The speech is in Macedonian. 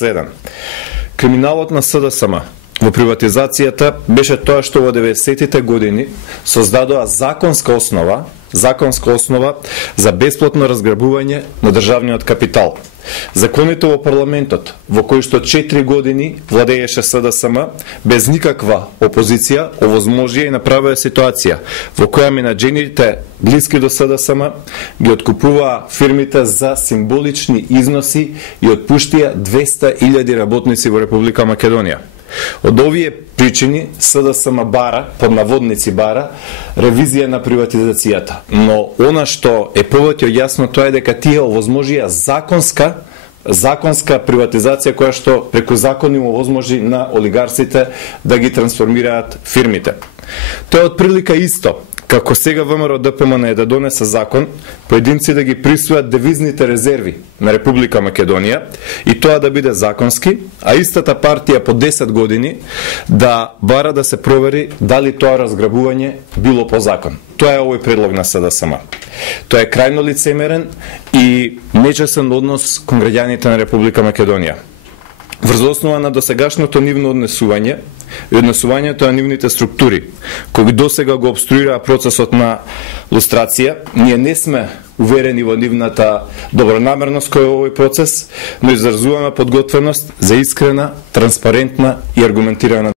7. Криминалот на СДСМ во приватизацијата беше тоа што во 90-тите години создадоа законска основа за бесплатно разграбување на државниот капитал. Законите во парламентот, во кои што 4 години владееше СДСМ, без никаква опозиција, овозможија и направија ситуација во која менаџерите блиски до СДСМ ги откупуваа фирмите за символични износи и отпуштија 200.000 работници во Република Македонија. Од овие причини СДСМ бара, под наводници бара, ревизија на приватизацијата. Но она што е повеќе јасно тоа е дека тие овозможија законска приватизација која што преку закони овозможи на олигарсите да ги трансформираат фирмите. Тоа е отприлика исто како сега ВМРО ДПМН е да донесе закон, поединци да ги присвојат девизните резерви на Република Македонија и тоа да биде законски, а истата партија по 10 години да бара да се провери дали тоа разграбување било по закон. Тоа е овој предлог на СДСМ. Тоа е крајно лицемерен и нечесен однос кон граѓаните на Република Македонија. Врз основа на досегашното нивно однесување и однесувањето на нивните структури, кои досега го обструираа процесот на лустрација, ние не сме уверени во нивната добронамерност кој е овој процес, но изразуваме подготвеност за искрена, транспарентна и аргументирана